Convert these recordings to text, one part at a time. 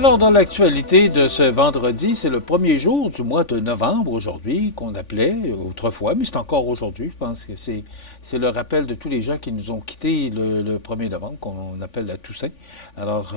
Alors, dans l'actualité de ce vendredi, c'est le premier jour du mois de novembre aujourd'hui, qu'on appelait autrefois, mais c'est encore aujourd'hui, je pense que c'est le rappel de tous les gens qui nous ont quittés le 1er novembre, qu'on appelle la Toussaint. Alors,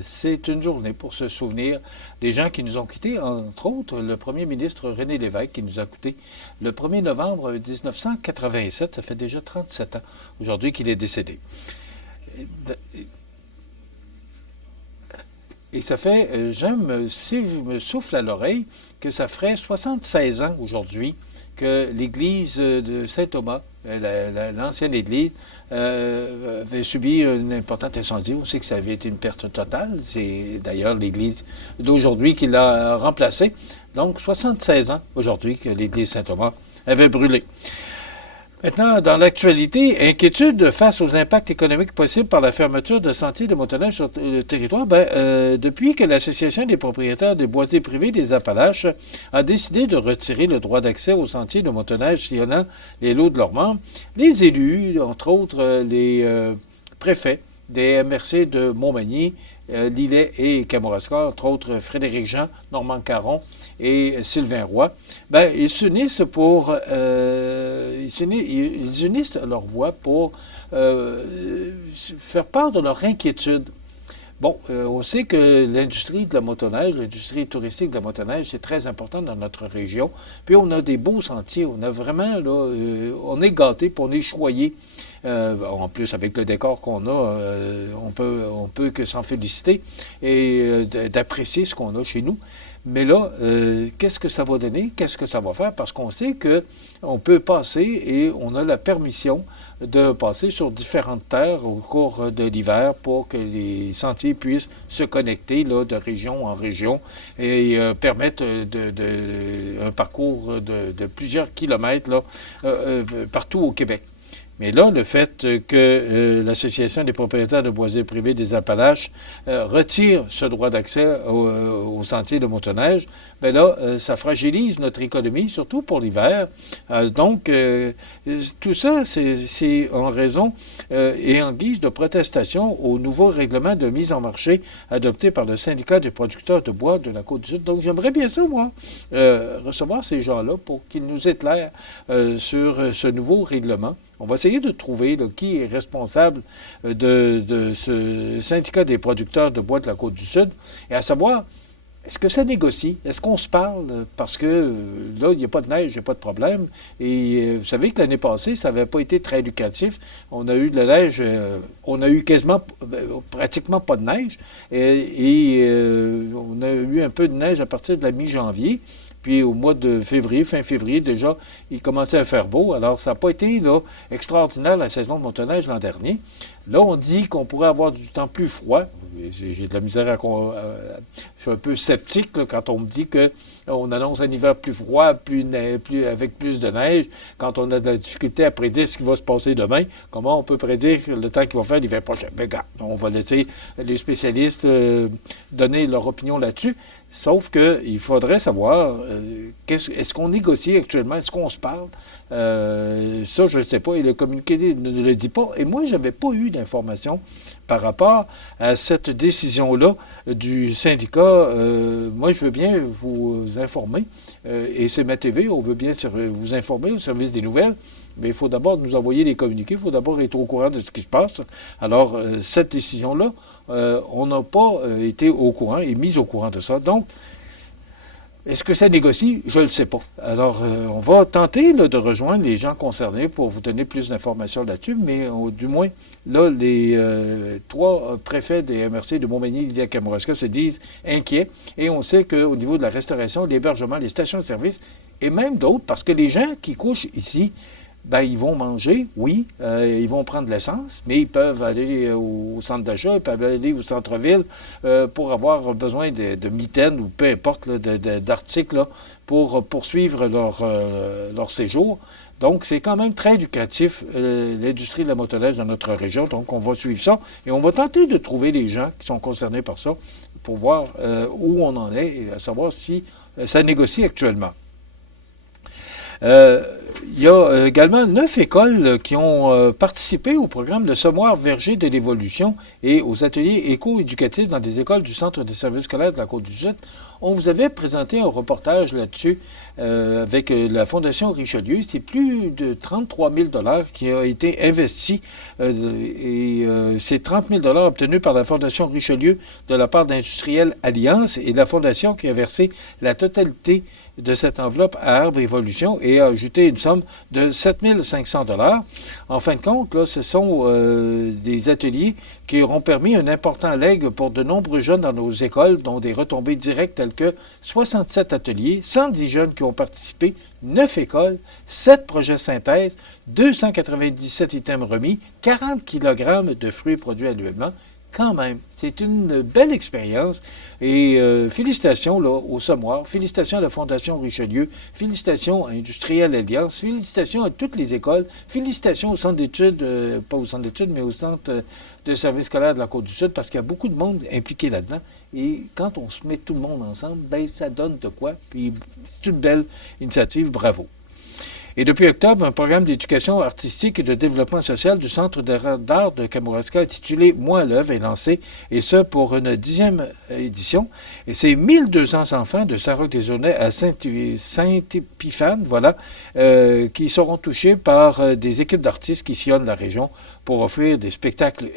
c'est une journée pour se souvenir des gens qui nous ont quittés, entre autres le premier ministre René Lévesque qui nous a quittés le 1er novembre 1987, ça fait déjà 37 ans aujourd'hui qu'il est décédé. Et ça fait, j'aime, si je me souffle à l'oreille, que ça ferait 76 ans aujourd'hui que l'église de Saint-Thomas, l'ancienne église, avait subi un important incendie. On sait que ça avait été une perte totale. C'est d'ailleurs l'église d'aujourd'hui qui l'a remplacée. Donc, 76 ans aujourd'hui que l'église Saint-Thomas avait brûlé. Maintenant, dans l'actualité, inquiétude face aux impacts économiques possibles par la fermeture de sentiers de motoneige sur le territoire. Depuis que l'Association des propriétaires des boisiers privés des Appalaches a décidé de retirer le droit d'accès aux sentiers de motoneige sillonnant les lots de leurs membres, les élus, entre autres les préfets des MRC de Montmagny, Lillet et Kamouraska, entre autres Frédéric Jean, Normand Caron et Sylvain Roy, ils s'unissent pour ils unissent leur voix pour faire part de leur inquiétude. Bon, on sait que l'industrie de la motoneige, l'industrie touristique de la motoneige, c'est très important dans notre région. Puis on a des beaux sentiers, on a vraiment, là, on est gâtés, puis on est choyés. En plus, avec le décor qu'on a, on peut que s'en féliciter et d'apprécier ce qu'on a chez nous. Mais là, qu'est-ce que ça va donner? Qu'est-ce que ça va faire? Parce qu'on sait qu'on peut passer et on a la permission de passer sur différentes terres au cours de l'hiver pour que les sentiers puissent se connecter là, de région en région et permettre un parcours de plusieurs kilomètres là, partout au Québec. Mais là, le fait que l'Association des propriétaires de boisiers privés des Appalaches retire ce droit d'accès aux sentiers de motoneige, ça fragilise notre économie, surtout pour l'hiver. Donc, tout ça, c'est en raison et en guise de protestation au nouveau règlement de mise en marché adopté par le syndicat des producteurs de bois de la Côte-du-Sud. Donc, j'aimerais bien ça, moi, recevoir ces gens-là pour qu'ils nous éclairent sur ce nouveau règlement. On va essayer de trouver là, qui est responsable de ce syndicat des producteurs de bois de la Côte-du-Sud et à savoir, est-ce que ça négocie? Est-ce qu'on se parle? Parce que là, il n'y a pas de neige, il n'y a pas de problème. Et vous savez que l'année passée, ça n'avait pas été très lucratif. On a eu de la neige, on a eu pratiquement pas de neige. Et on a eu un peu de neige à partir de la mi-janvier. Puis au mois de février, fin février, déjà, il commençait à faire beau. Alors, ça n'a pas été là, extraordinaire la saison de motoneige l'an dernier. Là, on dit qu'on pourrait avoir du temps plus froid. J'ai de la misère je suis un peu sceptique là, quand on me dit qu'on annonce un hiver plus froid, avec plus de neige, quand on a de la difficulté à prédire ce qui va se passer demain. Comment on peut prédire le temps qu'il va faire l'hiver prochain? Ben, regarde, on va laisser les spécialistes donner leur opinion là-dessus. Sauf qu'il faudrait savoir, est-ce qu'on négocie actuellement? Est-ce qu'on se parle? Ça, je ne sais pas. Et le communiqué ne le dit pas. Et moi, je n'avais pas eu d'informations par rapport à cette décision-là du syndicat. Moi, je veux bien vous informer. Et c'est ma TV, on veut bien vous informer au service des nouvelles. Mais il faut d'abord nous envoyer les communiqués. Il faut d'abord être au courant de ce qui se passe. Alors, cette décision-là, on n'a pas été au courant et mis au courant de ça. Donc, est-ce que ça négocie? Je ne le sais pas. Alors, on va tenter là, de rejoindre les gens concernés pour vous donner plus d'informations là-dessus, mais du moins, là, les trois préfets des MRC de Montmagny, Lillet et Kamouraska se disent inquiets, et on sait qu'au niveau de la restauration, l'hébergement, les stations de service, et même d'autres, parce que les gens qui couchent ici, ils vont manger, oui, ils vont prendre de l'essence, mais ils peuvent aller au centre d'achat, ils peuvent aller au centre-ville pour avoir besoin de mitaines ou peu importe d'articles là, pour poursuivre leur séjour. Donc, c'est quand même très lucratif, l'industrie de la motoneige dans notre région. Donc, on va suivre ça et on va tenter de trouver les gens qui sont concernés par ça pour voir où on en est et à savoir si ça négocie actuellement. Il y a également 9 écoles qui ont participé au programme de Semoir Verger de l'évolution et aux ateliers éco-éducatifs dans des écoles du Centre des services scolaires de la Côte-du-Sud. On vous avait présenté un reportage là-dessus avec la Fondation Richelieu. C'est plus de 33 000 $ qui a été investi et c'est 30 000 $ obtenus par la Fondation Richelieu de la part d'Industriel Alliance et la Fondation qui a versé la totalité de cette enveloppe à Arbre Évolution et a ajouté une somme de 7 500 $. En fin de compte, là, ce sont des ateliers qui auront permis un important legs pour de nombreux jeunes dans nos écoles, dont des retombées directes telles que 67 ateliers, 110 jeunes qui ont participé, 9 écoles, 7 projets de synthèse, 297 items remis, 40 kg de fruits produits annuellement. Quand même, c'est une belle expérience et félicitations là, au Semoir, félicitations à la Fondation Richelieu, félicitations à Industriel Alliance, félicitations à toutes les écoles, félicitations au centre d'études, pas au centre d'études, mais au centre de services scolaires de la Côte-du-Sud parce qu'il y a beaucoup de monde impliqué là-dedans et quand on se met tout le monde ensemble, ben ça donne de quoi, puis c'est une belle initiative, bravo. Et depuis octobre, un programme d'éducation artistique et de développement social du Centre d'art de Kamouraska intitulé « Moi à l'œuvre » est lancé, et ce pour une 10e édition. Et c'est 1200 enfants de Saint-Roch-des-Aulnay à Saint-Épiphane, voilà, qui seront touchés par des équipes d'artistes qui sillonnent la région pour offrir des spectacles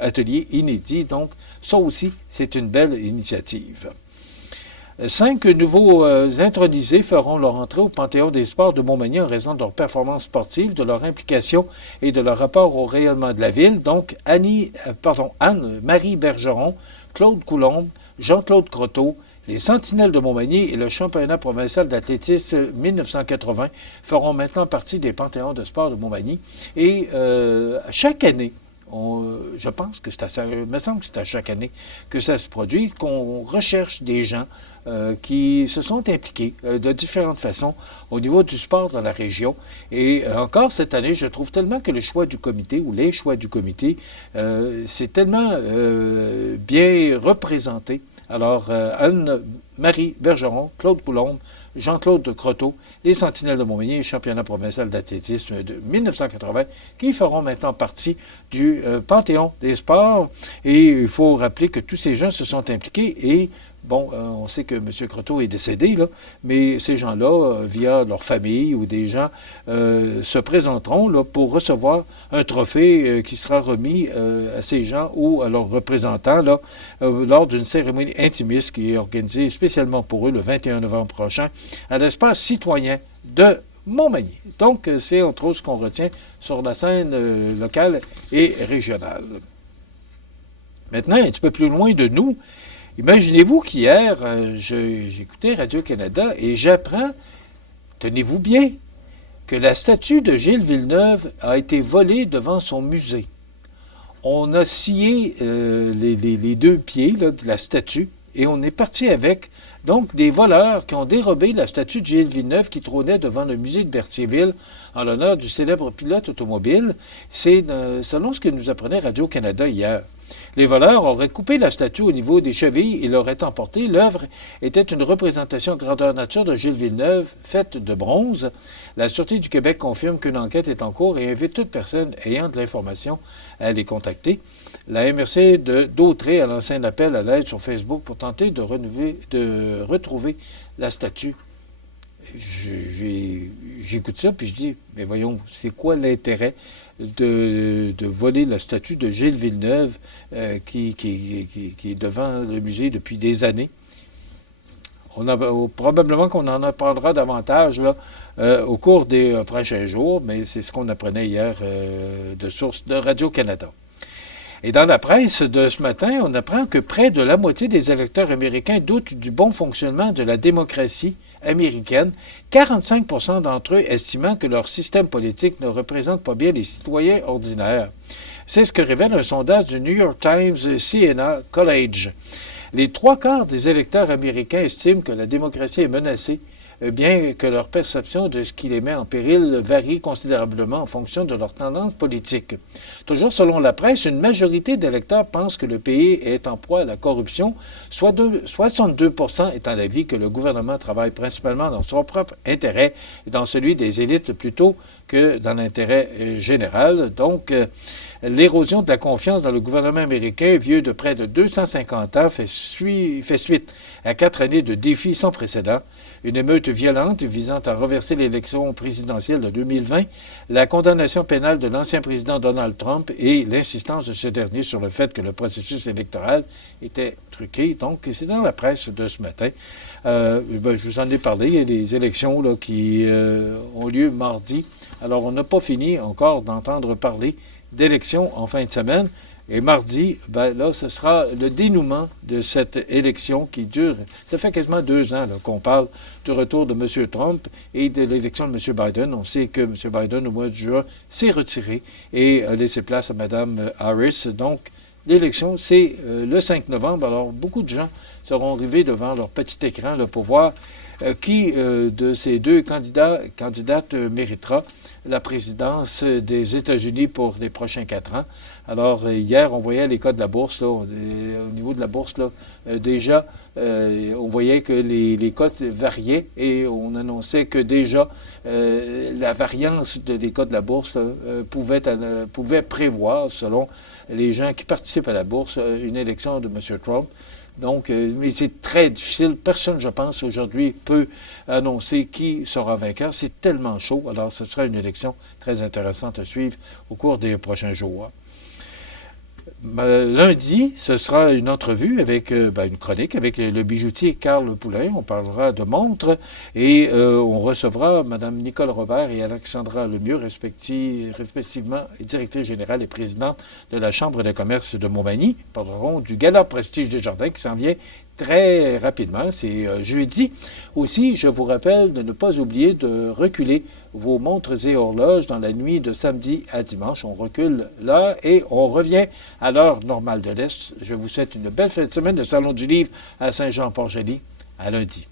ateliers inédits. Donc, ça aussi, c'est une belle initiative. 5 nouveaux intronisés feront leur entrée au Panthéon des sports de Montmagny en raison de leur performance sportive, de leur implication et de leur rapport au rayonnement de la ville. Donc, Anne-Marie Bergeron, Claude Coulombe, Jean-Claude Croteau, les Sentinelles de Montmagny et le championnat provincial d'athlétisme 1980 feront maintenant partie des Panthéons de sport de Montmagny. Et chaque année, je pense que il me semble que c'est à chaque année que ça se produit, qu'on recherche des gens qui se sont impliqués de différentes façons au niveau du sport dans la région. Et encore cette année, je trouve tellement que le choix du comité, ou les choix du comité, c'est tellement bien représenté. Alors, Anne-Marie Bergeron, Claude Coulombe, Jean-Claude Croteau, les Sentinelles de Montmagny et le championnat provincial d'athlétisme de 1980 qui feront maintenant partie du Panthéon des sports. Et il faut rappeler que tous ces gens se sont impliqués et bon, on sait que M. Croteau est décédé, là, mais ces gens-là, via leur famille ou des gens, se présenteront là, pour recevoir un trophée qui sera remis à ces gens ou à leurs représentants là, lors d'une cérémonie intimiste qui est organisée spécialement pour eux le 21 novembre prochain à l'espace citoyen de Montmagny. Donc, c'est entre autres ce qu'on retient sur la scène locale et régionale. Maintenant, un petit peu plus loin de nous, imaginez-vous qu'hier, j'écoutais Radio-Canada et j'apprends, tenez-vous bien, que la statue de Gilles Villeneuve a été volée devant son musée. On a scié les 2 pieds là, de la statue et on est parti avec donc des voleurs qui ont dérobé la statue de Gilles Villeneuve qui trônait devant le musée de Berthierville en l'honneur du célèbre pilote automobile. C'est selon ce que nous apprenait Radio-Canada hier. Les voleurs auraient coupé la statue au niveau des chevilles et l'auraient emportée. L'œuvre était une représentation grandeur nature de Gilles Villeneuve, faite de bronze. La Sûreté du Québec confirme qu'une enquête est en cours et invite toute personne ayant de l'information à les contacter. La MRC d'Autrey a lancé un appel à l'aide sur Facebook pour tenter de retrouver la statue. J'écoute ça, puis je dis, mais voyons, c'est quoi l'intérêt de voler la statue de Gilles Villeneuve qui est devant le musée depuis des années? Probablement qu'on en apprendra davantage là, au cours des prochains jours, mais c'est ce qu'on apprenait hier de sources de Radio-Canada. Et dans la presse de ce matin, on apprend que près de la moitié des électeurs américains doutent du bon fonctionnement de la démocratie américaine, 45 % d'entre eux estimant que leur système politique ne représente pas bien les citoyens ordinaires. C'est ce que révèle un sondage du New York Times Siena College. Les 3/4 des électeurs américains estiment que la démocratie est menacée bien que leur perception de ce qui les met en péril varie considérablement en fonction de leur tendance politique. Toujours selon la presse, une majorité d'électeurs pensent que le pays est en proie à la corruption, soit 62% étant l'avis que le gouvernement travaille principalement dans son propre intérêt et dans celui des élites plutôt que dans l'intérêt général. Donc, l'érosion de la confiance dans le gouvernement américain, vieux de près de 250 ans, fait suite à 4 années de défis sans précédent. Une émeute violente visant à reverser l'élection présidentielle de 2020, la condamnation pénale de l'ancien président Donald Trump et l'insistance de ce dernier sur le fait que le processus électoral était truqué. Donc, c'est dans la presse de ce matin. Je vous en ai parlé. Il y a des élections là, qui ont lieu mardi. Alors, on n'a pas fini encore d'entendre parler d'élections en fin de semaine. Et mardi, là, ce sera le dénouement de cette élection qui dure. Ça fait quasiment 2 ans qu'on parle du retour de M. Trump et de l'élection de M. Biden. On sait que M. Biden, au mois de juin, s'est retiré et a laissé place à Mme Harris. Donc, l'élection, c'est le 5 novembre. Alors, beaucoup de gens seront arrivés devant leur petit écran là, pour voir qui de ces 2 candidates méritera la présidence des États-Unis pour les prochains 4 ans. Alors, hier, on voyait les cas de la bourse. Là, au niveau de la bourse, là, déjà, on voyait que les cotes variaient et on annonçait que déjà, la variance des cotes de la bourse pouvait prévoir, selon les gens qui participent à la bourse, une élection de M. Trump. Donc, mais c'est très difficile. Personne, je pense, aujourd'hui peut annoncer qui sera vainqueur. C'est tellement chaud. Alors, ce sera une élection très intéressante à suivre au cours des prochains jours. Lundi, ce sera une entrevue avec une chronique avec le bijoutier Carl Poulain. On parlera de montres et on recevra Mme Nicole Robert et Alexandra Lemieux, respectivement directrice générale et présidente de la Chambre de commerce de Montmagny. Ils parleront du Gala Prestige des Jardins qui s'en vient très rapidement. C'est jeudi. Aussi, je vous rappelle de ne pas oublier de reculer vos montres et horloges dans la nuit de samedi à dimanche. On recule là et on revient à l'heure normale de l'Est. Je vous souhaite une belle fin de semaine de Salon du Livre à Saint-Jean-Port-Joli. À lundi.